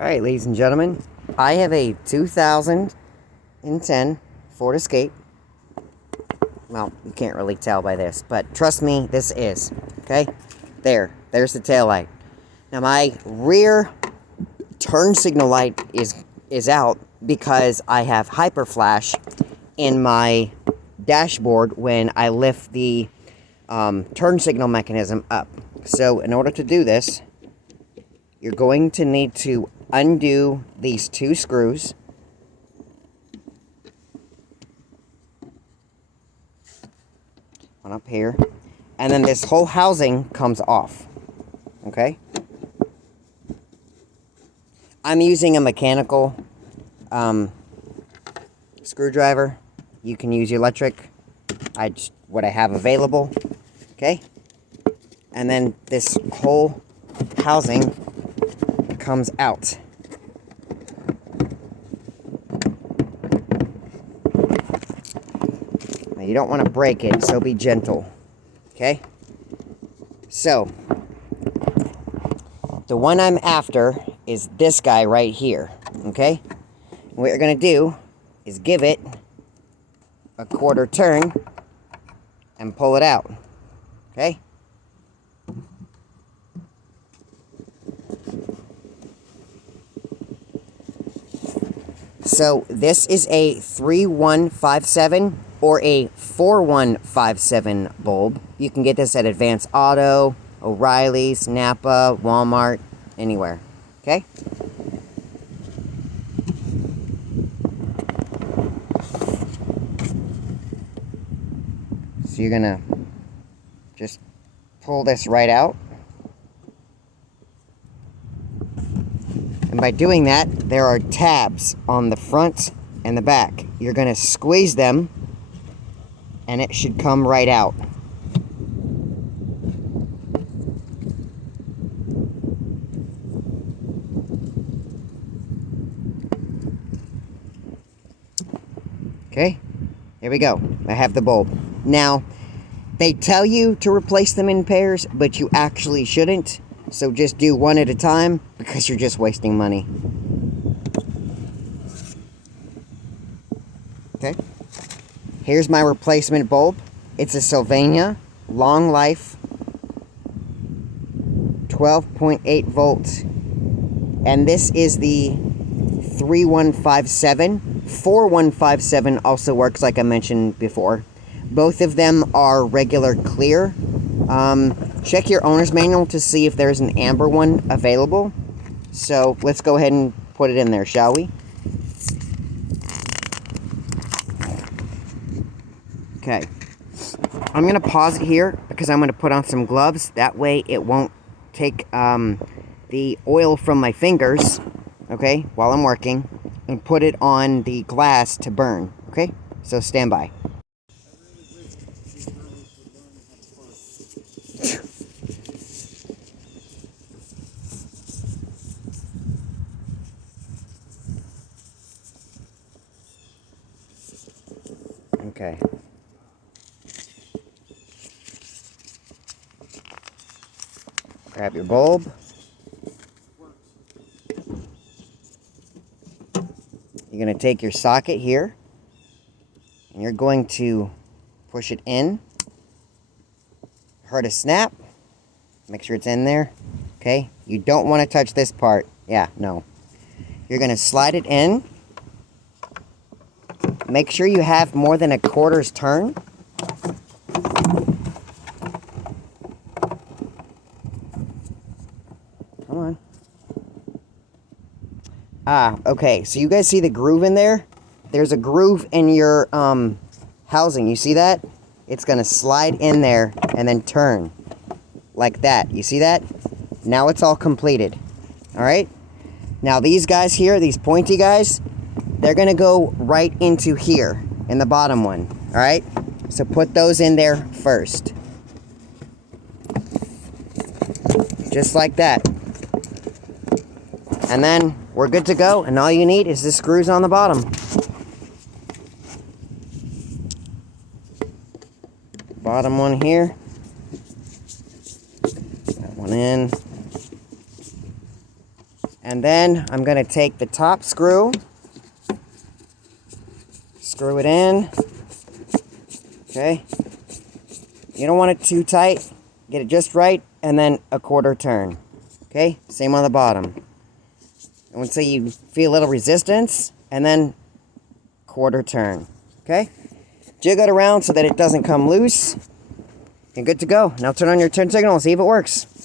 Alright, ladies and gentlemen, I have a 2010 Ford Escape. Well, you can't really tell by this, but trust me, this is. Okay? There's the tail light. Now my rear turn signal light is out because I have hyper flash in my dashboard when I lift the turn signal mechanism up. So in order to do this, you're going to need to undo these two screws. One up here. And then this whole housing comes off. Okay? I'm using a mechanical screwdriver. You can use electric. What I have available. Okay? And then this whole housing comes out. Now you don't want to break it, so be gentle. Okay? So, the one I'm after is this guy right here. Okay? And what you're going to do is give it a quarter turn and pull it out. Okay? So this is a 3157 or a 4157 bulb. You can get this at Advance Auto, O'Reilly's, Napa, Walmart, anywhere. Okay? So you're gonna just pull this right out. And by doing that, there are tabs on the front and the back. You're going to squeeze them, and it should come right out. Okay, here we go. I have the bulb. Now, they tell you to replace them in pairs, but you actually shouldn't. So just do one at a time, because you're just wasting money. Okay. Here's my replacement bulb. It's a Sylvania Long Life 12.8 volt. And this is the 3157. 4157 also works, like I mentioned before. Both of them are regular clear. Check your owner's manual to see if there's an amber one available. So let's go ahead and put it in there, shall we? Okay. I'm going to pause it here because I'm going to put on some gloves. That way it won't take the oil from my fingers, okay, while I'm working, and put it on the glass to burn, okay? So stand by. Okay. Grab your bulb. You're going to take your socket here, and you're going to push it in. Heard a snap. Make sure it's in there. Okay? You don't want to touch this part. Yeah, no. You're going to slide it in. Make sure you have more than a quarter's turn. Come on. Okay. So you guys see the groove in there? There's a groove in your housing. You see that? It's going to slide in there and then turn. Like that. You see that? Now it's all completed. Alright? Now these guys here, these pointy guys, they're going to go right into here, in the bottom one, alright? So put those in there first. Just like that. And then we're good to go, and all you need is the screws on the bottom. Bottom one here. That one in. And then I'm going to take the top screw, screw it in. Okay. You don't want it too tight. Get it just right, and then a quarter turn. Okay, same on the bottom. And once you feel a little resistance, and then quarter turn. Okay, jig it around so that it doesn't come loose. And good to go. Now turn on your turn signal and see if it works.